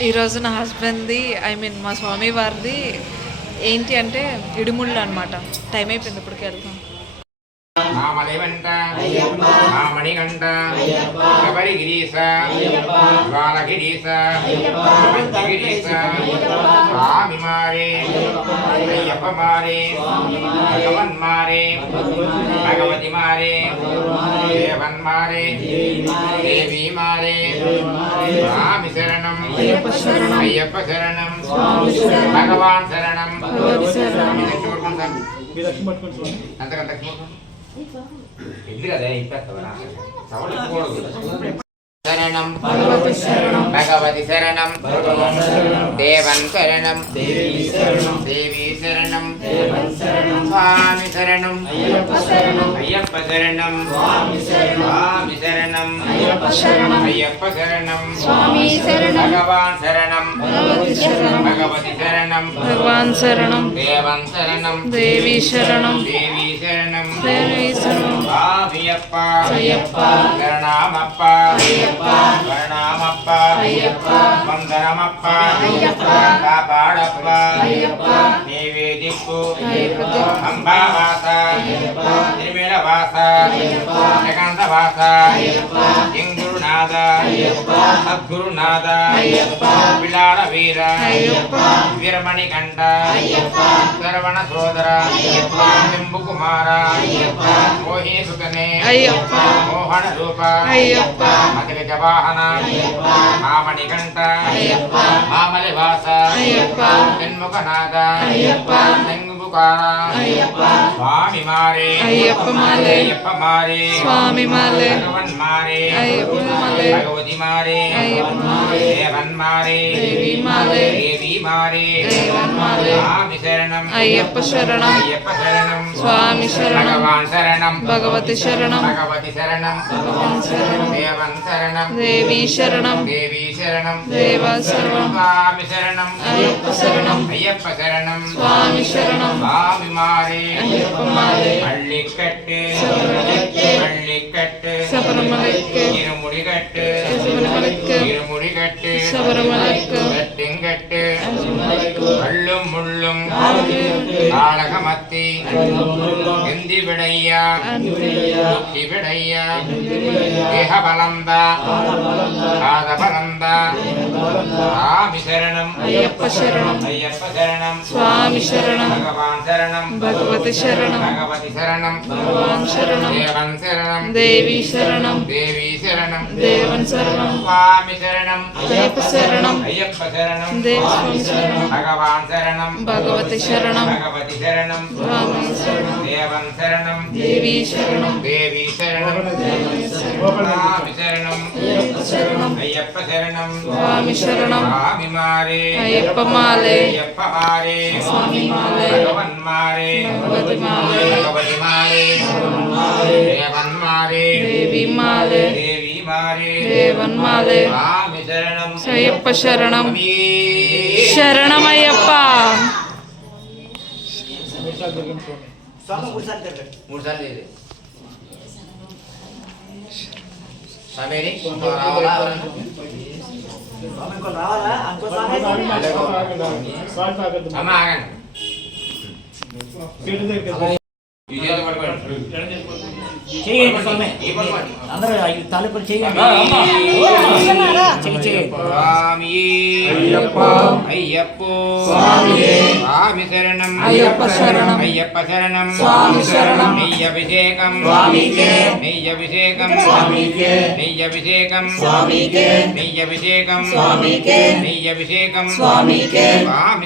ఈరోజు నా హస్బెండ్ది మా స్వామి వారిది ఏంటి అంటే ఇడుముళ్ళు అనమాట. టైం అయిపోయింది, ఇప్పటికి వెళ్తాం. మామలివంట మామణికంఠ శబరిగిరీశ బాలగిరీశ పంచగిరీశ స్వామి మారే అయ్యప్ప మారే భగవన్ మారే భగవతి మారే దేవన్ మారే దేవి మారే స్వామి శరణం అయ్యప్ప శరణం భగవాన్ శరణం. అంతకంత ఇది కదా ఇప్పేస్తావా శరణం భగవతి శరణం దేవన్ శరణం దేవి శరణం స్వామి శరణం అయ్యప్ప శరణం స్వామి శరణం అయ్యప్ప శరణం భగవాన్ శరణం భగవతి శరణం భగవాన్ శరణం దేవన్ శరణం దేవి శరణం దేవి శరణం దేవి శరణం స్వామియప్ప అయ్యప్ప శరణమప్ప ప్రణామప్ప వందనమప్ప కాపాడప్ప నీవే దిక్కు అంబావాస తిరుమలవాస జగంధవాస ఇంగురునాథ సద్గురునాథ విలాల వీర వీరమణి కంఠ శరవణ సోదర శంభు కుమార మోహిని సుతనే మోహన రూప అఖిల వాహన మామణికంఠ మామలివాస షణ్ముఖనాథ శంభుకార స్వామి మారే అయ్యప్ప మాలే అయ్యప్ప మారే స్వామి మాలే భగవన్ మారే అయ్యప్ప మాలే భగవతి మారే దేవన్ మారే దేవి మాలే దేవి మారే దేవన్ మాలే స్వామి శరణం అయ్యప్ప శరణం అయ్యప్ప శరణం స్వామి శరణం భగవాన్ శరణం భగవతి శరణం భగవతి శరణం భగవాన్ శరణం దేవన్ శరణం దేవి శరణం దేవి శరణం దేవ శరణం స్వామి శరణం అయ్యప్ప శరణం అయ్యప్ప శరణం స్వామి శరణం స్వామి మారే అయ్యప్ప మాలే பள்ளிக்கட்டு பள்ளிக்கட்டு சபரிமலைக்கு இருமுடிகட்டு சபரிமலைக்கு இருமுடிகட்டு சபரிமலைக்கு வெட்டிங்கட்டு கள்ளும் முள்ளும் ஆலகமத்தி எந்தி விடையா புத்தி விடையா தேகபலந்த பாதபலந்த சுவாமி சரணம் అయ్యప్ప శరణం ஐயப்ப சரணம் స్వామి శరణం பகவான் சரணம் భగవతి శరణం భగవతి శరణం భగవాన్ శరణం దేవన్ శరణం దేవి శరణం దేవి శరణం దేవన్ శరణం స్వామి శరణం అయ్యప్ప శరణం అయ్యప్ప శరణం దేవి శరణం భగవాన్ శరణం భగవతి శరణం భగవతి శరణం స్వామి శరణం దేవన్ శరణం దేవి శరణం దేవి శరణం స్వామి శరణం శరణం అయ్యప్ప శరణం స్వామి శరణం స్వామి మారే అయ్యప్ప మాలే అయ్యప్ప మారే స్వామి మాలే భగవన్ మారే భగవతి మాలే భగవతి మారే దేవన్ మారే దేవి మాలే దేవి మారే దేవన్ మాలే స్వామి శరణం అయ్యప్ప శరణం శరణమయ్యప్ప మూడు సార్లు లేదు సమేని రావాలా అమ్మ ఆగండి అందరూ తాలూకులు చేయండి. అయ్యప్పో స్వామి శరణం అయ్యప్ప శరణం అయ్యప్ప శరణం స్వామి శరణం నెయ్యభిషేకం నెయ్యభిషేకం నెయ్యభిషేకం నెయ్యభిషేకం నెయ్యభిషేకం స్వామి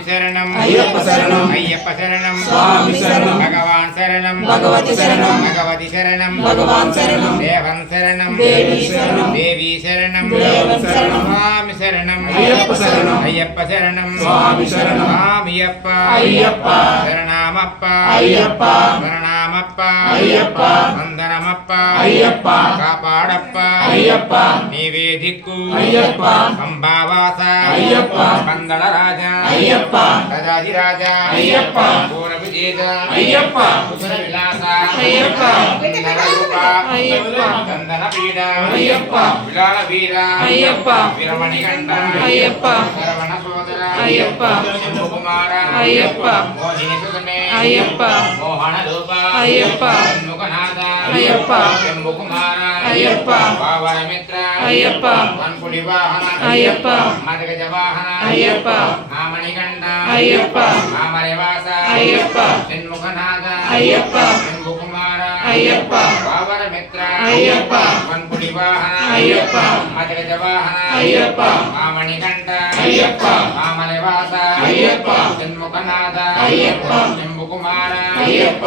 శరణం అయ్యప్ప శరణం అయ్యప్ప శరణం స్వామి శరణం భగవాన్ శరణం భగవతి శరణం భగవతి శరణం భగవాన్ శరణం దేవన్ శరణం దేవి శరణం దేవి శరణం దేవన్ శరణం స్వామి శరణం అయ్యప్ప శరణం అయ్యప్ప శరణం స్వామి శరణం స్వామియప్ప అయ్యప్ప శరణమప్ప అయ్యప్ప శరణమప్ప అయ్యప్ప వందనమప్ప అయ్యప్ప కాపాడప్ప అయ్యప్ప నీవే దిక్కు అయ్యప్ప అంబావాస అయ్యప్ప పందళ రాజా అయ్యప్ప గజాది రాజా అయ్యప్ప పూర విజేత అయ్యప్ప కుశల విలాస అయ్యప్ప చందన రూప అయ్యప్ప చందన పీడ అయ్యప్ప విలాల వీర అయ్యప్ప వీరమణి కంఠ అయ్యప్ప అయ్యప్ప శంభుకుమార అయ్యప్ప మోహిని సుతనే అయ్యప్ప మోహన రూప అయ్యప్ప షణ్ముఖనాథ అయ్యప్ప శంభుకుమార అయ్యప్ప పావనమిత్ర అయ్యప్ప వన్పుడి వాహన అయ్యప్ప మదగజ వాహన అయ్యప్ప మామణికంఠ అయ్యప్ప మామరివాస అయ్యప్ప షణ్ముఖనాథ అయ్యప్ప శంభుకుమార అయ్యప్ప పావనమిత్ర అయ్యప్ప వన్పుడి వాహన అయ్యప్ప మదగజ వాహన అయ్యప్ప మామణికంఠ అయ్యప్ప మామరివాస అయ్యప్ప షణ్ముఖనాథ అయ్యప్ప శంభుకుమార అయ్యప్ప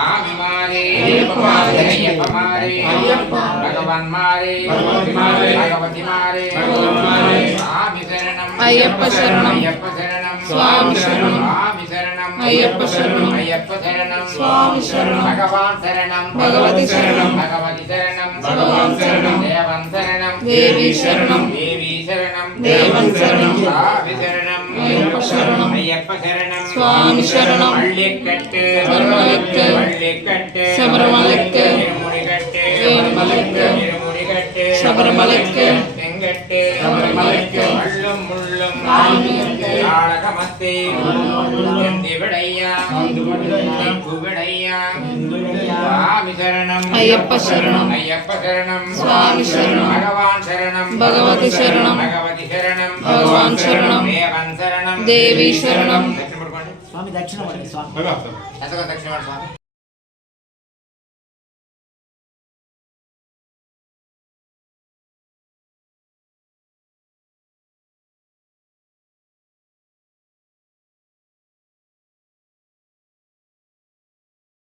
ఆవిమారి అయ్యప్పమారి అయ్యప్పమారి అయ్యప్ప భగవన్మారి భగవతిమారి భగవతిమారి భగవన్మారి స్వామి శరణం అయ్యప్ప శరణం అయ్యప్ప శరణం స్వామి శరణం స్వామి శరణం అయ్యప్ప శరణం అయ్యప్ప శరణం స్వామి శరణం భగవాన్ శరణం భగవతి శరణం భగవతి శరణం భగవాన్ శరణం దేవన్ శరణం దేవి శరణం దేవి శరణం దేవన్ శరణం స్వామి శరణం అయ్యప్ప శరణం అయ్యప్ప శరణం స్వామి శరణం வள்ளிக்கட்டு மருமலுக்கு வள்ளிக்கட்டு சபரிமலைக்கு திருமுடிகட்டு வேணுமலைக்கு திருமுடிகட்டு சபரிமலைக்கு செங்கட்டு சபரிமலைக்கு அள்ளும் முள்ளும் ஆழ்மியத்து நாடகமத்தை எந்தி விடையா விடையா சுவாமி சரணம் అయ్యప్ప శరణం ஐயப்ப சரணம் స్వామి శరణం பகவான் சரணம் భగవతి శరణం భగవతి శరణం భగవాన్ శరణం దేవన్ శరణం దేవి శరణం దక్షిణ పడుకోండి స్వామి దక్షిణ పడండి స్వామి ఎంతగా దక్షిణ పడు స్వామి